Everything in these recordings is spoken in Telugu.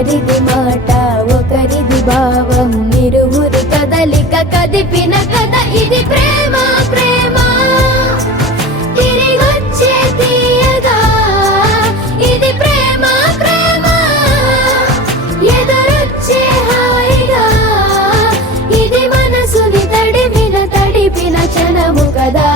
ఒకరిది మాట ఒకరిది భావం ఇరువురి కదలిక కదిపిన కథ ఇది ప్రేమ ప్రేమ తిరిగొచ్చే తీయగా ఇది ప్రేమ ప్రేమ ఎదురొచ్చే హాయిగా ఇది మనసుని తడిపిన క్షణము కదా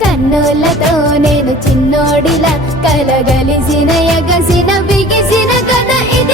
కన్నులతో నేను చిన్నోడిలా కలగలిసిన ఎగసిన బిగిసిన కథ ఇది